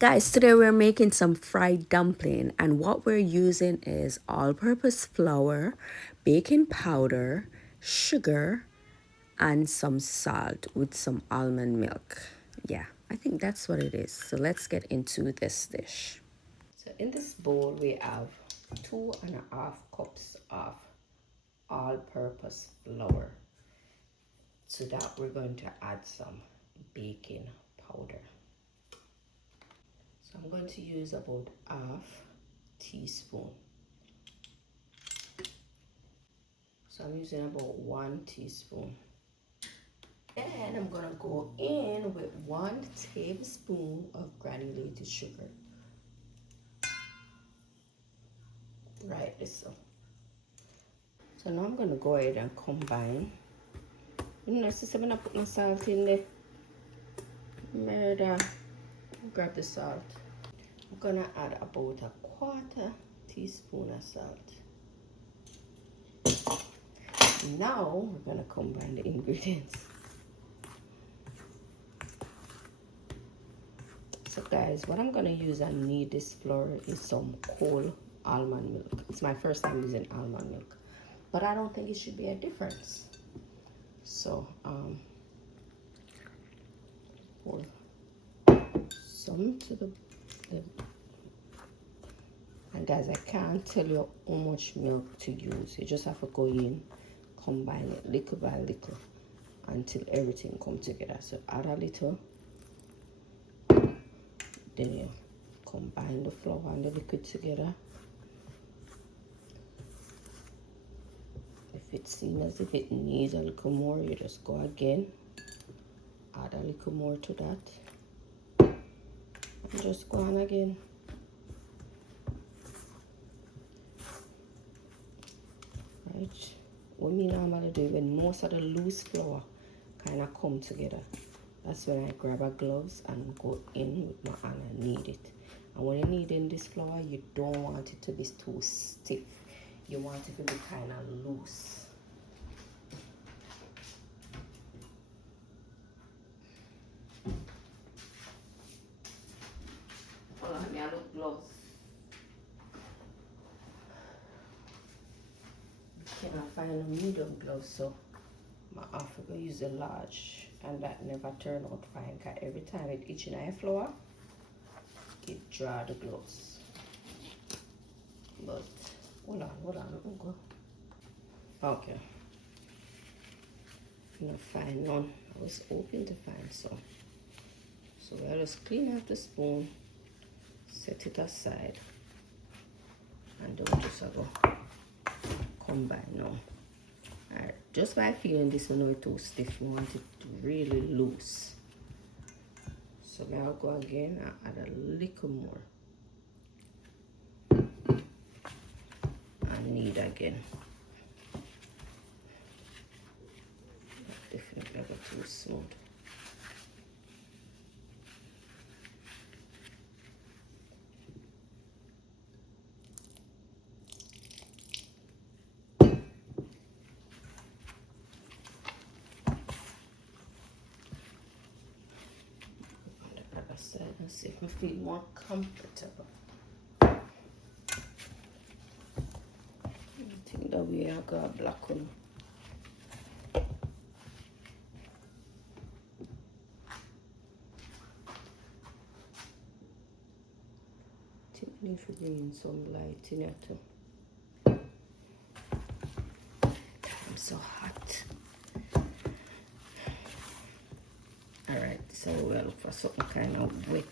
Guys, today we're making some fried dumpling, and what we're using is all-purpose flour, baking powder, sugar, and some salt with some almond milk. Yeah, I think that's what it is. So let's get into this dish. So in this bowl we have 2.5 cups of all-purpose flour. To that we're going to add some baking powder. So I'm going to use about half teaspoon. So I'm using about 1 teaspoon. And I'm gonna go in with 1 tablespoon of granulated sugar. Right this up. So now I'm gonna go ahead and combine. You know, since I'm not putting salt in there. Murder. Grab the salt. I'm gonna add about 1/4 teaspoon of salt. Now we're gonna combine the ingredients. So guys, what I'm gonna use and need this flour is some whole almond milk. It's my first time using almond milk, but I don't think it should be a difference. So pour some to the and guys, I can't tell you how much milk to use. You just have to go in, combine it little by little until everything comes together. So add a little, then you combine the flour and the liquid together. If it seems as if it needs a little more, you just go again, add a little more to that, and just go on again. Right, what me normally do when most of the loose flour kind of come together, that's when I grab a gloves and go in with my hand and knead it. And when you're kneading this flour, you don't want it to be too stiff. You want it to be kind of loose. Hold on, I look gloves. Cannot find a medium glove, so my offer go use a large, and that never turn out fine because every time it itching eye flour, it draw the gloves. But hold on, let me go. Okay. Not find none. I was hoping to find some. So we'll just clean out the spoon, set it aside, and then just go combine now. Alright, just by feeling this one, not too stiff, you want it to really loose. So now I'll go again and add a little more. And knead again. Definitely got too smooth. Side and see if I feel more comfortable. I think that we are got a black one. I think we need to bring in some light in it too. I'm so hot. Alright, so we'll look for something kind of wet.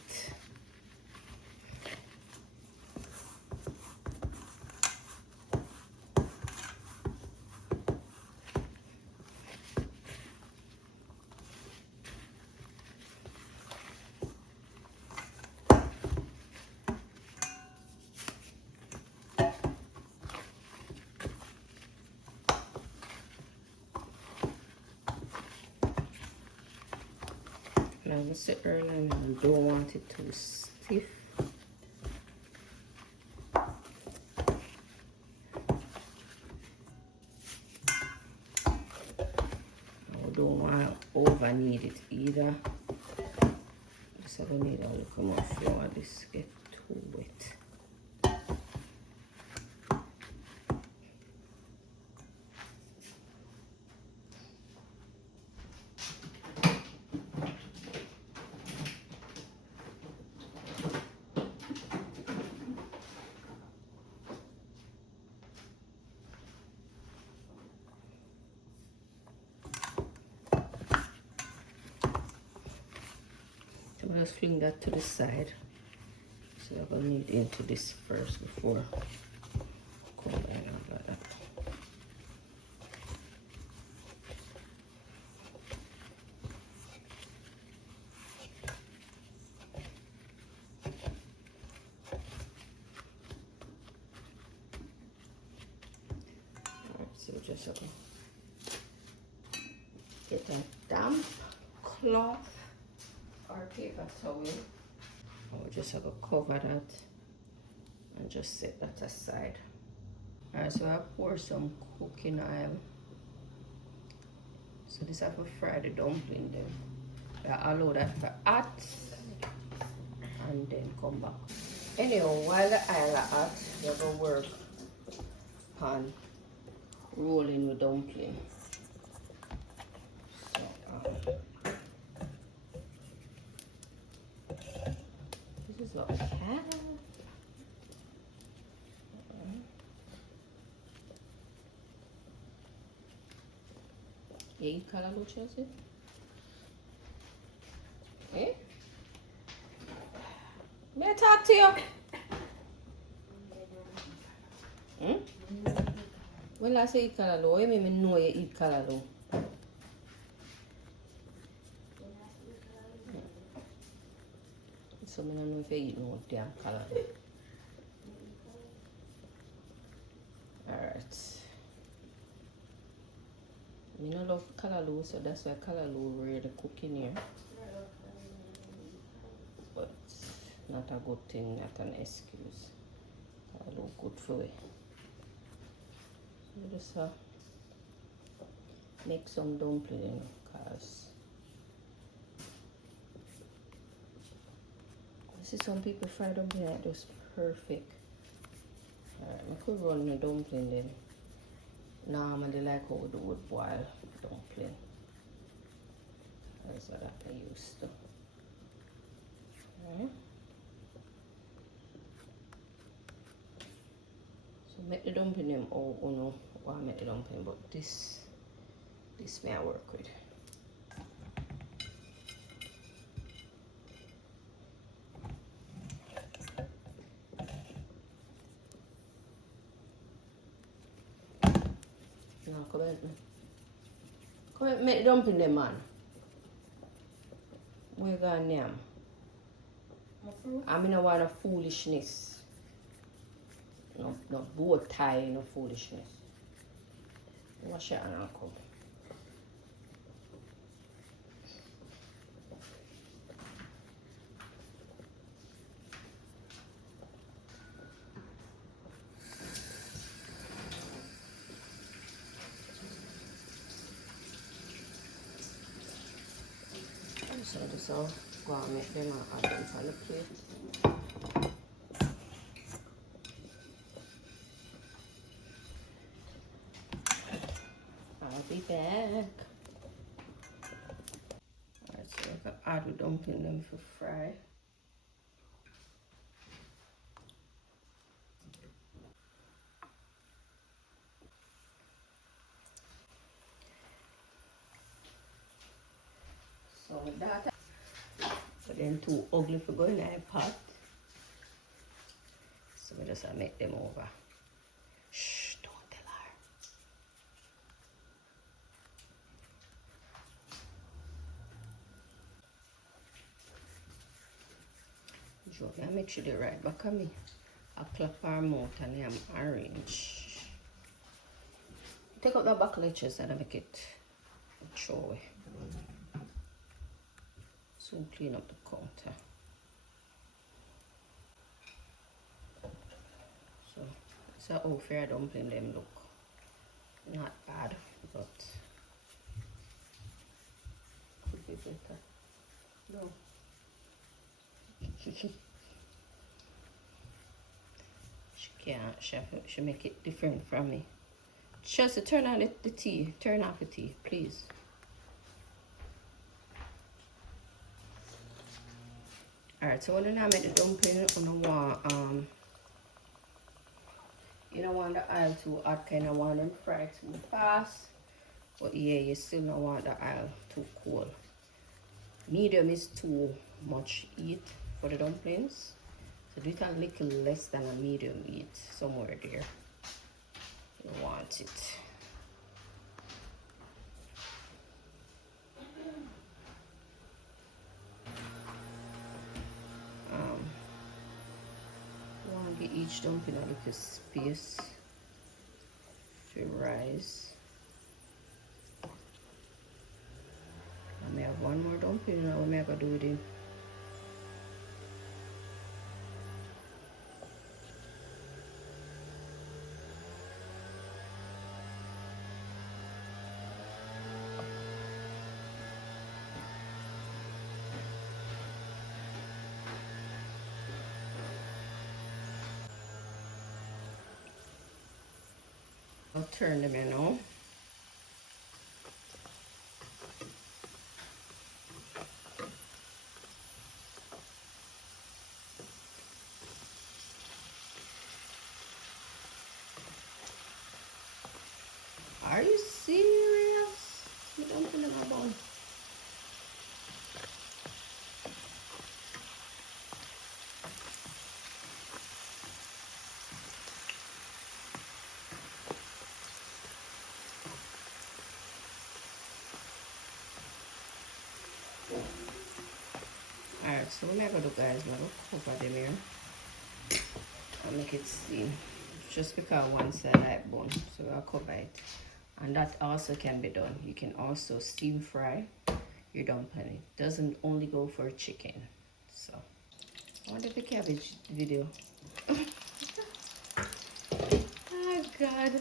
Now I said earlier, I don't want it too stiff. I don't want to over knead it either. So we need a little more flour. This get too wet. So we'll just fling that to the side. So I'm gonna need into this first before combine it like that. Alright, so just have to get a damp cloth or paper towel. I'll just have to cover that and just set that aside. Alright, so I pour some cooking oil. So this I have to fry the dumpling then. I allow that for hot and then come back. Anyhow, while the oil is hot, we're going to work on rolling the dumpling. So, this is what we have. You eat callaloo, Chelsea? Eh? May I talk to you? When I say eat callaloo, you mean know you eat callaloo? So I don't know if you eat no damn callaloo. Alright. I don't love callaloo, so that's why callaloo really cook in here. But not a good thing, not an excuse. Callaloo good for it. So just make some dumpling, cause I see some people fry dumpling like this perfect. Alright, I could run the dumpling then. Normally like how we do with boiled dumpling. That's what I used to. Alright. So make the dumpling them all no why make the dumpling, but this may I work with. No, come on. Come on, make the dumpling them, man. Where you going now? I mean, I want a foolishness. No bow tie, no foolishness. Wash it and I'll come. So this all go and make them and add them on the plate. I'll be back. Alright, so I can add the dumpling them for fry. So with that, but then too ugly for going in a pot. So we just make them over. Shh, don't tell her. Joke, I make sure they right back at me. I clap her mouth and I'm orange. Take out the back ledges and I make it throw away. So clean up the counter. So it's how fair dumpling them look. Not bad, but could be better. No. She can't. She make it different from me. Just turn on the tea. Turn off the tea, please. Alright, so when I make the dumpling, you don't want the oil too hot, kind of want them fried too fast. But yeah, you still don't want the oil too cold. Medium is too much heat for the dumplings. So do it a little less than a medium heat, somewhere there. You want it. You want to get each dumpling a little space to rise. I may have one more dumpling now. What am I going to do with it? I'll turn them in now. Are you serious? You dumpling in my bone. Alright, so what I'm gonna do, guys, I'm gonna cover them here. I'll make it steam. Just because one side I bone, so I'll cover it. And that also can be done. You can also steam fry your dumpling. It doesn't only go for chicken. So I wonder the cabbage video. Oh God.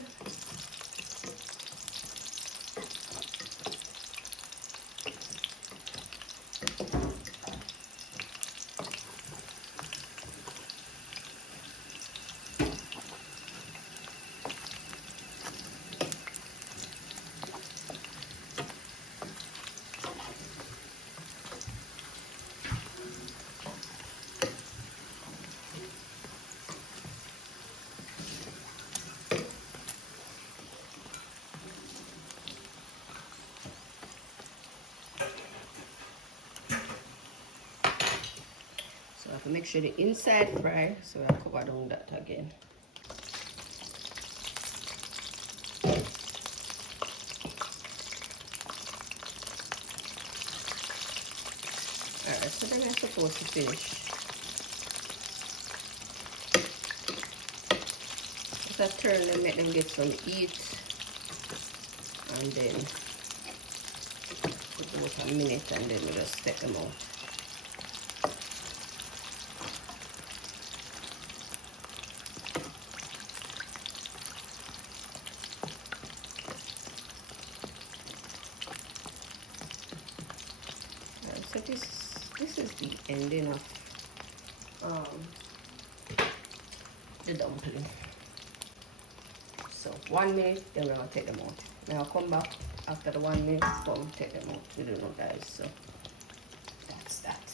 So I have to make sure the inside fry, so I'll cover down that again. Alright, so then I'm supposed to finish. Just I turn them, make them get some heat, and then about a minute, and then we just take them out. So this is the ending of the dumpling. So 1 minute, then we're gonna take them out. Now I'll come back after the 1 minute, come take them out. We don't know, guys. So that's that.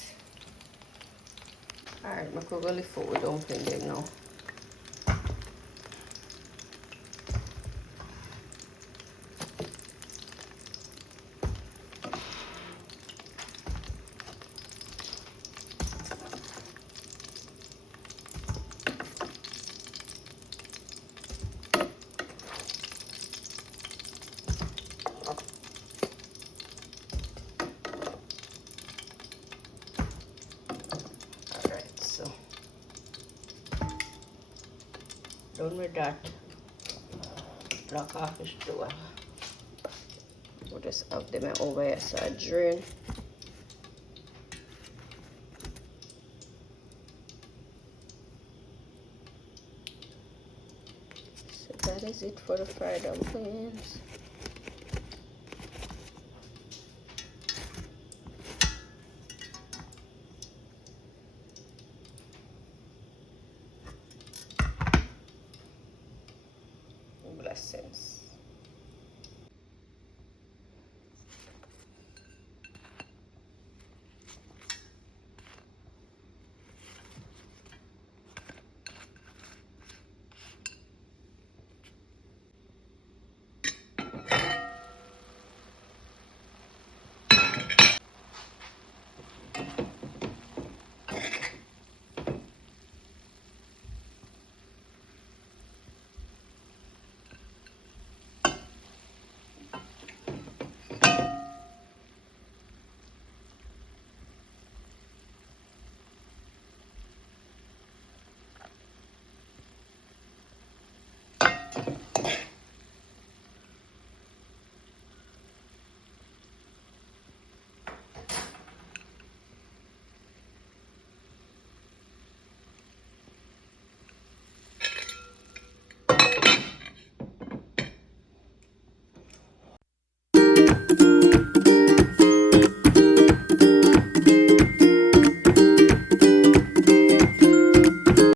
Alright, I'm gonna really full with dumpling them now. Done with that. Block off the stove. We'll just have them over here so I drain. So that is it for the fried dumplings.